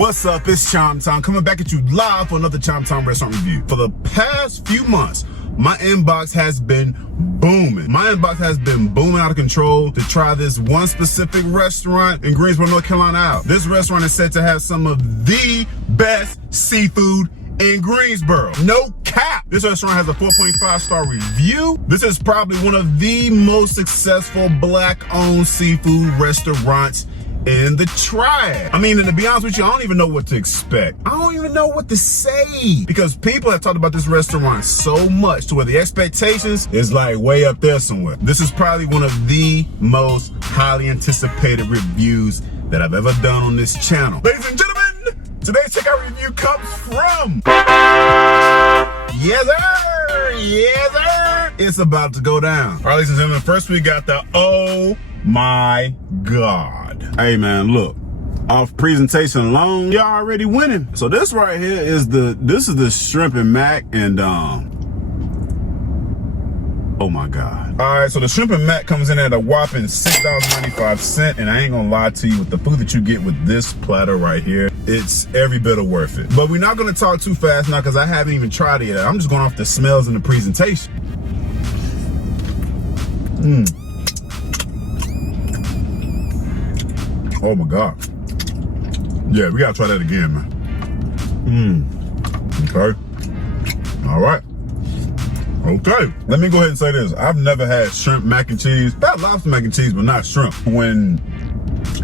What's up? It's ChimeTime coming back at you live for another ChimeTime restaurant review. For the past few months, my inbox has been booming. My inbox has been booming out of control to try this one specific restaurant in Greensboro, North Carolina out. This restaurant is said to have some of the best seafood in Greensboro. No cap. This restaurant has a 4.5-star review. This is probably one of the most successful Black-owned seafood restaurants in the triad. I mean, and to be honest with you, I don't even know what to expect. I don't even know what to say because people have talked about this restaurant so much to where the expectations is like way up there somewhere. This is probably one of the most highly anticipated reviews that I've ever done on this channel. Ladies and gentlemen, today's takeout review comes from... Yes, sir! Yes, sir! It's about to go down. All right, ladies and gentlemen, first we got the oh my God. Hey man, look, off presentation alone, you're already winning. So this right here is the shrimp and mac and oh my God. All right, so the shrimp and mac comes in at a whopping $6.95, and I ain't gonna lie to you, with the food that you get with this platter right here, it's every bit of worth it. But we're not gonna talk too fast now because I haven't even tried it yet. I'm just going off the smells and the presentation. Oh my God. Yeah, we gotta try that again, man. Okay. All right. Okay. Let me go ahead and say this. I've never had shrimp mac and cheese. I've had lobster mac and cheese, but not shrimp. When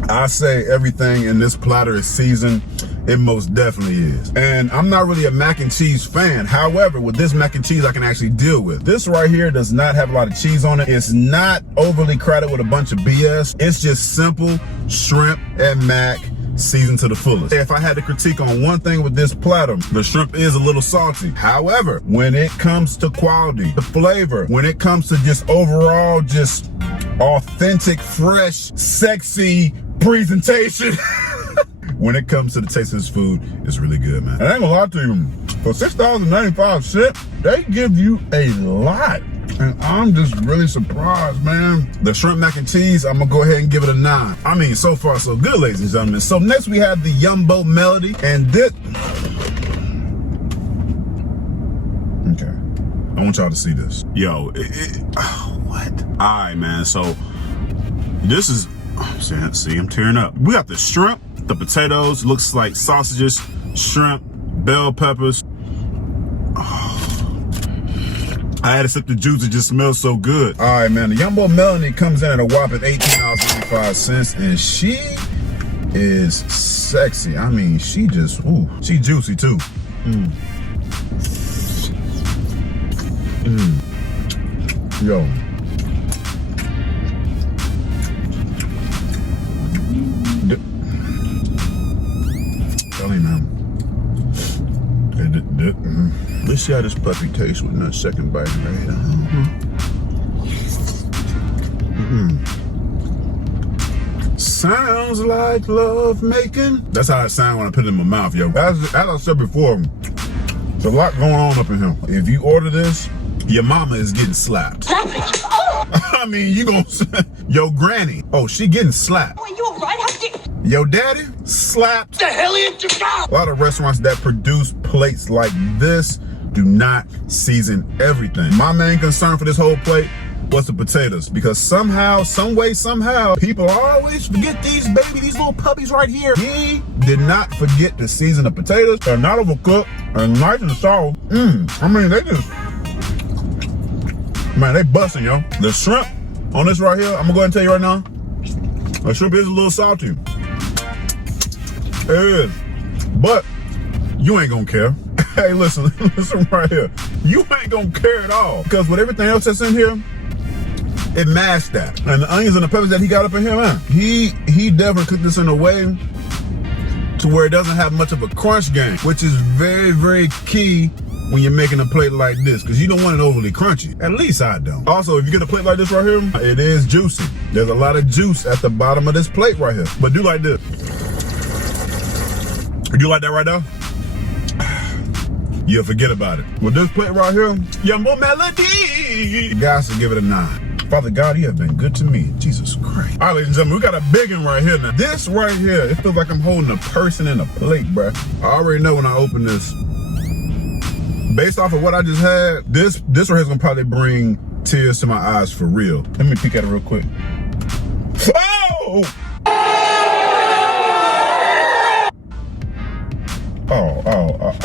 I say everything in this platter is seasoned, it most definitely is. And I'm not really a mac and cheese fan. However, with this mac and cheese, I can actually deal with. This right here does not have a lot of cheese on it. It's not overly crowded with a bunch of BS. It's just simple shrimp and mac seasoned to the fullest. If I had to critique on one thing with this platter, the shrimp is a little salty. However, when it comes to quality, the flavor, when it comes to just overall, just authentic, fresh, sexy presentation, when it comes to the taste of this food, it's really good, man. And I ain't gonna lie to you, for $6.95, they give you a lot. And I'm just really surprised, man. The shrimp mac and cheese, I'm gonna go ahead and give it a 9. I mean, so far so good, ladies and gentlemen. So next we have the Yumbo Melody, and this... Okay, I want y'all to see this. Yo, what? All right, man, so this is... See, I'm tearing up. We got the shrimp, the potatoes, looks like sausages, shrimp, bell peppers. Oh. I had to sip the juice, it just smells so good. All right, man, the Yumbo Melody comes in at a whopping $18.85, and she is sexy. I mean, she just, ooh, she juicy too. Yo. Tell me, man. Let's see how this puppy tastes with that second bite right here. Sounds like love making. That's how it sounds when I put it in my mouth, yo. As I said before, there's a lot going on up in here. If you order this, your mama is getting slapped. I mean, you gonna, yo granny, oh, she getting slapped. Are you alright? Yo daddy, slapped. The hell is you got? A lot of restaurants that produce plates like this do not season everything. My main concern for this whole plate was the potatoes, because somehow, some way, somehow, people always forget these little puppies right here. He did not forget to season the potatoes. They're not overcooked and nice and soft. I mean, they just, man, they busting, yo. The shrimp on this right here, I'm gonna go ahead and tell you right now, the shrimp is a little salty. It is, but you ain't gonna care. Hey, listen right here. You ain't gonna care at all, because with everything else that's in here, it mashed that. And the onions and the peppers that he got up in here, man, he definitely cooked this in a way to where it doesn't have much of a crunch game, which is very, very key when you're making a plate like this, because you don't want it overly crunchy. At least I don't. Also, if you get a plate like this right here, it is juicy. There's a lot of juice at the bottom of this plate right here. But do like this. You like that right there? You'll forget about it. With this plate right here, Yumbo Melody, you guys should give it a 9. Father God, you have been good to me. Jesus Christ. All right, ladies and gentlemen, we got a big one right here now. This right here, it feels like I'm holding a person in a plate, bruh. I already know when I open this. Based off of what I just had, this right here is gonna probably bring tears to my eyes for real. Let me peek at it real quick. Oh!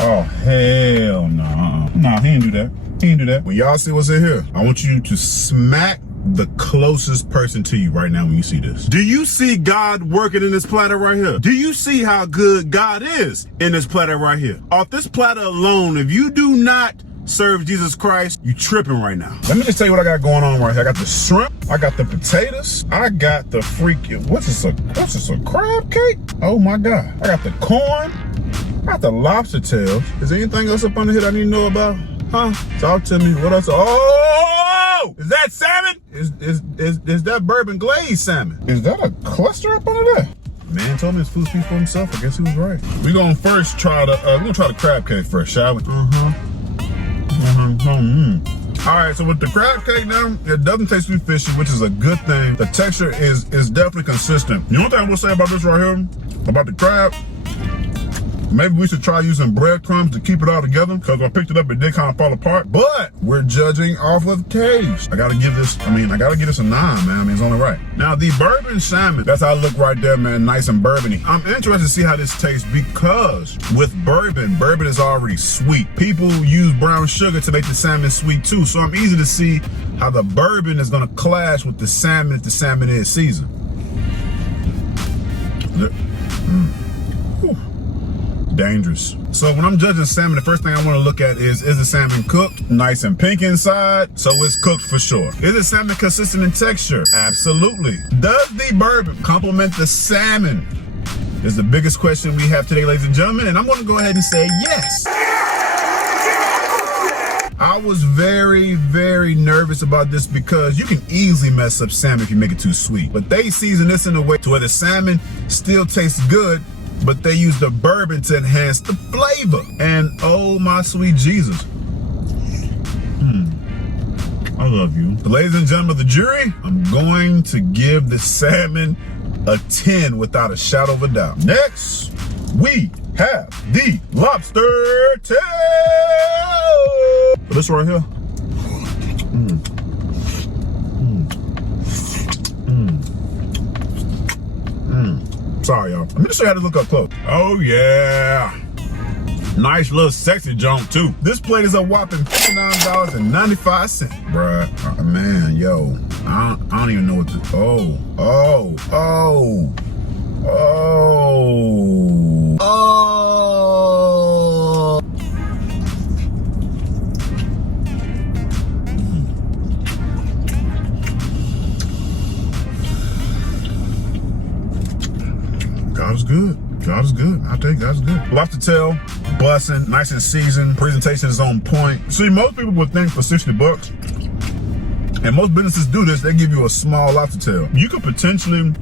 Oh, hell no. Nah, he didn't do that. He didn't do that. When y'all see what's in here, I want you to smack the closest person to you right now when you see this. Do you see God working in this platter right here? Do you see how good God is in this platter right here? Off this platter alone, if you do not serve Jesus Christ, you tripping right now. Let me just tell you what I got going on right here. I got the shrimp, I got the potatoes, I got the freaking, what's this, a crab cake? Oh my God. I got the corn, I got the lobster tails. Is there anything else up under here that I need to know about? Huh? Talk to me. What else? Oh! Is that salmon? Is that bourbon glazed salmon? Is that a cluster up under there? Man told me his food speaks for himself. I guess he was right. We're gonna first try the crab cake first, shall we? All right, so with the crab cake now, it doesn't taste too fishy, which is a good thing. The texture is definitely consistent. You know what I will say about this right here? About the crab? Maybe we should try using breadcrumbs to keep it all together, because when I picked it up, it did kind of fall apart. But we're judging off of taste. I gotta give this a 9, man. I mean, it's only right. Now, the bourbon salmon, that's how it look right there, man, nice and bourbony. I'm interested to see how this tastes, because with bourbon is already sweet. People use brown sugar to make the salmon sweet too, so I'm easy to see how the bourbon is gonna clash with the salmon if the salmon is seasoned. Dangerous. So when I'm judging salmon, the first thing I want to look at is the salmon cooked? Nice and pink inside, so it's cooked for sure. Is the salmon consistent in texture? Absolutely. Does the bourbon complement the salmon? Is the biggest question we have today, ladies and gentlemen, and I'm going to go ahead and say yes. I was very, very nervous about this because you can easily mess up salmon if you make it too sweet. But they season this in a way to where the salmon still tastes good, but they use the bourbon to enhance the flavor. And oh my sweet Jesus. I love you. So, ladies and gentlemen of the jury, I'm going to give the salmon a 10 without a shadow of a doubt. Next, we have the Lobster Tail. So this right here. Sorry, y'all. Let me just show you how to look up close. Oh, yeah. Nice little sexy junk, too. This plate is a whopping $59.95. Bruh, man, yo. I don't even know what to... Oh. God's good. God's good. I'll take God's good. Lobster tail, bussin', nice and seasoned. Presentation is on point. See, most people would think for $60, and most businesses do this, they give you a small lobster tail. You could potentially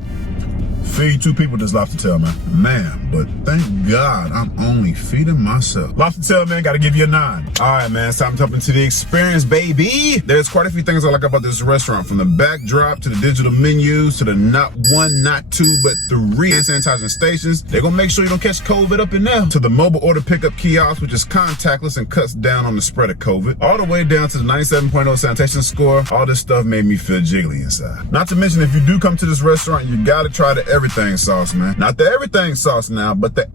feed 2 people this lobster tail, man. But thank God I'm only feeding myself. Lobster tail, man, gotta give you a 9. All right, man, it's time to jump into the experience, baby. There's quite a few things I like about this restaurant, from the backdrop to the digital menus to the not 1, not 2, but 3 hand sanitizing stations. They're gonna make sure you don't catch COVID up in there. To the mobile order pickup kiosk, which is contactless and cuts down on the spread of COVID. All the way down to the 97.0 sanitation score. All this stuff made me feel jiggly inside. Not to mention, if you do come to this restaurant, you gotta try the everything sauce, man. Not the everything sauce now, but the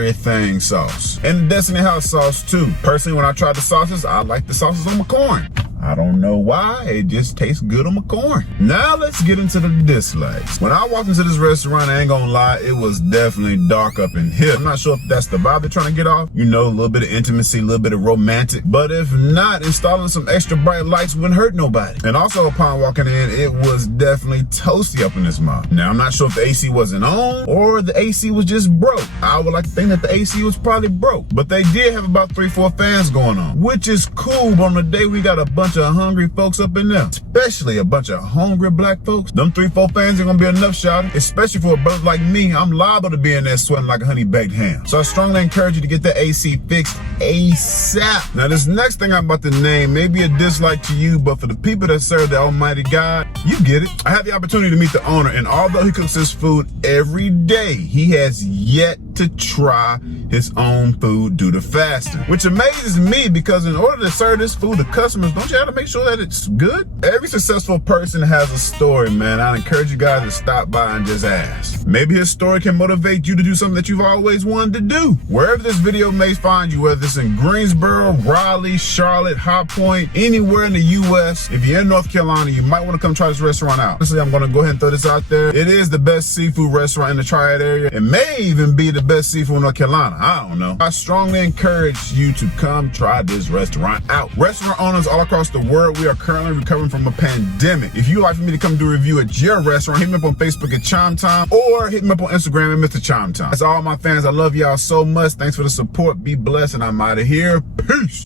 everything sauce. And the Destiny House sauce too. Personally, when I tried the sauces, I like the sauces on my corn. I don't know why, it just tastes good on my corn. Now let's get into the dislikes. When I walked into this restaurant, I ain't gonna lie, it was definitely dark up in here. I'm not sure if that's the vibe they're trying to get off. You know, a little bit of intimacy, a little bit of romantic. But if not, installing some extra bright lights wouldn't hurt nobody. And also upon walking in, it was definitely toasty up in this mouth. Now, I'm not sure if the AC wasn't on or the AC was just broke. I would like to think that the AC was probably broke. But they did have about 3-4 fans going on, which is cool. But on the day we got a bunch bunch of hungry folks up in there, especially a bunch of hungry black folks. Them 3-4 fans ain't gonna be enough, shawty. Especially for a brother like me, I'm liable to be in there sweating like a honey baked ham. So I strongly encourage you to get that AC fixed ASAP. Now this next thing I'm about to name may be a dislike to you, but for the people that serve the Almighty God, you get it. I had the opportunity to meet the owner, and although he cooks his food every day, he has yet to try his own food due to fasting, which amazes me because in order to serve this food to customers, don't you have to make sure that it's good? Every successful person has a story, man. I encourage you guys to stop by and just ask. Maybe his story can motivate you to do something that you've always wanted to do. Wherever this video may find you, whether it's in Greensboro, Raleigh, Charlotte, High Point, anywhere in the US, if you're in North Carolina, you might want to come try this restaurant out. Honestly, I'm going to go ahead and throw this out there. It is the best seafood restaurant in the Triad area. It may even be the best seafood in North Carolina. I don't know. I strongly encourage you to come try this restaurant out. Restaurant owners all across the world, we are currently recovering from a pandemic. If you'd like for me to come do a review at your restaurant, hit me up on Facebook at ChimeTime or hit me up on Instagram at Mr.ChimeTime. That's all my fans. I love y'all so much. Thanks for the support. Be blessed, and I'm out of here. Peace.